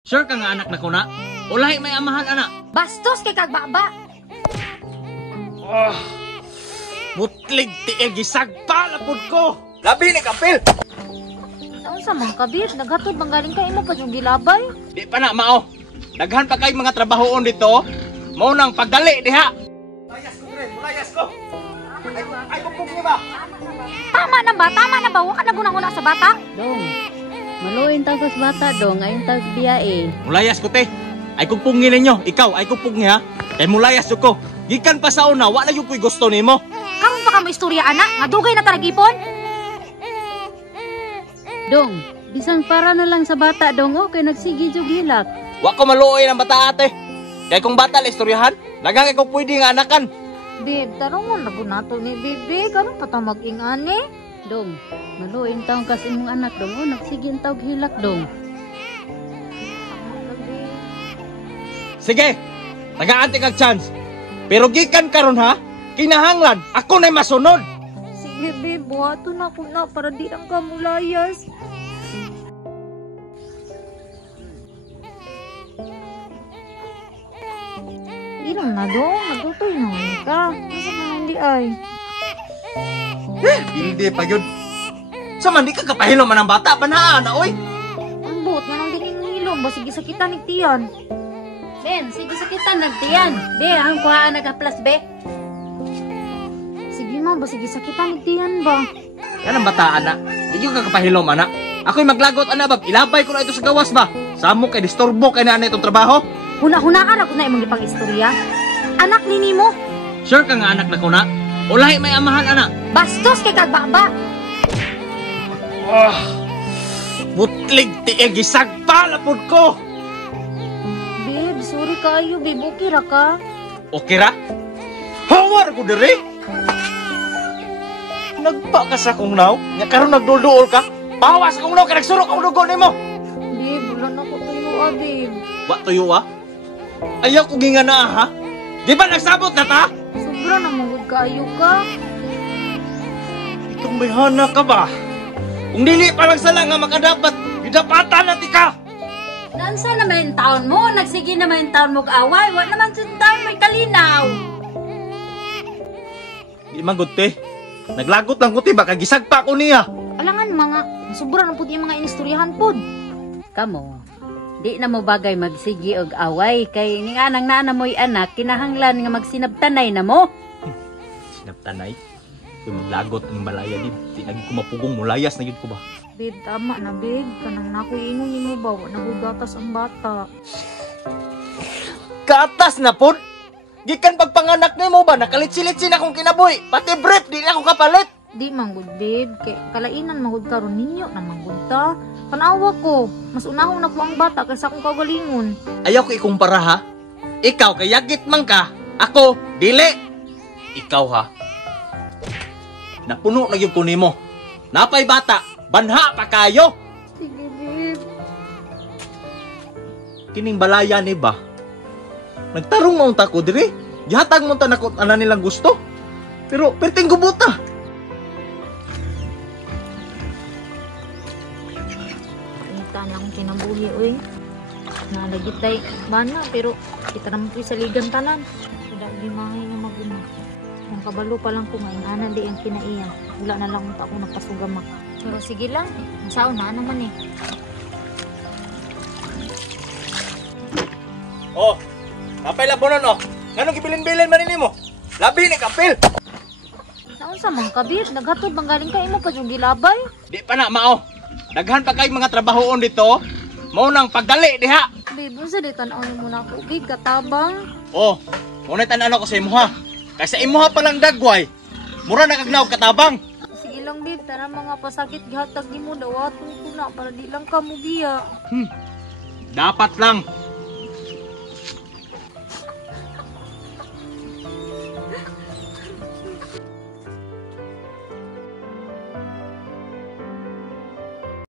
Sure ka nga anak na ko na? Ulay may amahan anak. Bastos kay kagbaba. Oh, mutlig tiil gisagpa lapod ko. Labi ni kapil. Saan sa mga kabit? Naghatod bang galing ka imo pa yung gilabay? Di pa na mao. Daghan pa kay mga trabahoon dito. Mao nang pagdali diha. Mulayas ko dire, mulayas ko. Ay pupog ni ba? Tama na ba? Tama na ba? Huwag ka nagunang-una sa bata. Dong, maluin tag sa bata dong, ayun tag biyae. Mulayas ko te. Ay kupungin ninyo. Ikaw ay kupung ha. Kay mulayas ko. Gikan pa sa una, wala yung ko'y gusto nimo. Karon pa ka mo istorya anak, nga dugay na taragipon. Dong, bisang para na lang sa bata dong, okay nagsigi jud hilak. Wa ko maluoy ng bata ate. Kay kung bata la istoryahan, daghang ikaw pwede nga anakan. Babe, tarong mo nagunato ni Bibi. Karon pa ta mag-ingani. Dong, maluin taong kas imong anak dong, nagsigi taog hilak dong. Sige, tagaan kag chance. Pero gikan karon ha, kinahanglan ako na'y masunod. Sige babe, buhato na ko na para di lang ka mulayas. Ilang na dong, nagtutoy na ka. Nasa mga hindi ay. Hindi pa yun. Sa man di ka kapahilo man ang bata, banhaan na oy. Ang buot nga nang dinihilom, ba sige sakitan ni Tiyan. Ben, sige sakitan nagtiyan. Be, ang kuhaan nagaplas be. Sige ma, ba sige sakitan ni Tiyan ba? Yan ang bataan na. Di ka kapahilo man na. Ako'y maglagot ana bab, ilabay ko na ito sa gawas ba. Samo kay disturbo kay na itong trabaho. Huna-hunaan ako na imong ipang-istorya. Anak ni Nimo. Sure ka nga anak na ko na? Ulay may amahan anak. Bastos kay kagbaba. Oh, mutlig tiil gisagpa lapod ko. Babe, sorry kayo, babe. Okay ra ka? Okay ra? Hawar ko diri. Nagpa ka sa kong naw, nga karon nagdulduol ka. Bawas akong naw, kaya nagsurok ang dugo nimo. Babe, wala na ko tuyo babe. Wa tuyo ah? Ayaw ko ginga na ha? Di ba nagsabot na ta? Sobra na magod kayo ka. Itong bayhana ka ba? Kung dili pa lang sala nga makadapat, gidapatan na tika! Nansa naman yung taon mo? Nagsigi naman yung taon mo away. Wa naman sa taon may kalinaw. Di man gud te. Naglagot lang ko te, baka gisagpa ko niya. Alangan mga, sobra na po yung mga inistoryahan po. Kamo, di na mo bagay magsigi og away. Kay ni nga nang nana mo'y anak, kinahanglan nga magsinabtanay na mo. Sinaptanay? Kung maglagot ang balaya di, di naging ko mapugong mulayas na yun ko ba? Babe, tama na babe. Kanang nakuingon mo ba? Nagugatas ang bata. Kaatas na pod! Gikan pagpanganak ni mo ba, nakalitsilitsin akong kinabuhi. Pati brief, di na ako kapalit. Di manggod babe. Kay kalainan manggod karon ninyo na manggod ta. Panawa ko. Mas unahon na po ang bata kaysa akong kagalingon. Ayaw ko ikumpara ha. Ikaw kay yagit man ka. Ako, dili. Ikaw ha. Napuno na yung kunin mo. Napay bata, banha pa kayo. Sige babe. Kining balaya ni ba? Nagtarong maunta ko diri. Gihatag mo ta nakot ana nilang gusto. Pero perting gubuta. Kita na akong kinabuhi, oy. Nalagitay mana, pero kita naman po sa ligan tanan. Wala di mahay nga maguna. Ang kabalo pa lang ko ngayon, ana di ang kinaiya. Wala na lang ako napasugamak. Pero sige lang, masaon na naman eh. Oh, napay labonon oh. Nganong gibilin-bilin man nimo? Labi ni kapil. Naon sa mga kabit, naghatod bang galing ka imo pa yung gilabay? Di pa na mao. Daghan pa kay mga trabahoon dito. Mao nang pagdali diha. Babe, sa di tan-awin mo na ako, big katabang. Oh, muna tanan ko sa imuha. Kaysa imuha pa lang dagway. Mura na kagnaw katabang. Sige lang babe, tara mga pasakit gihatag nimo daw atong tuna para di lang ka mugiya. Dapat lang.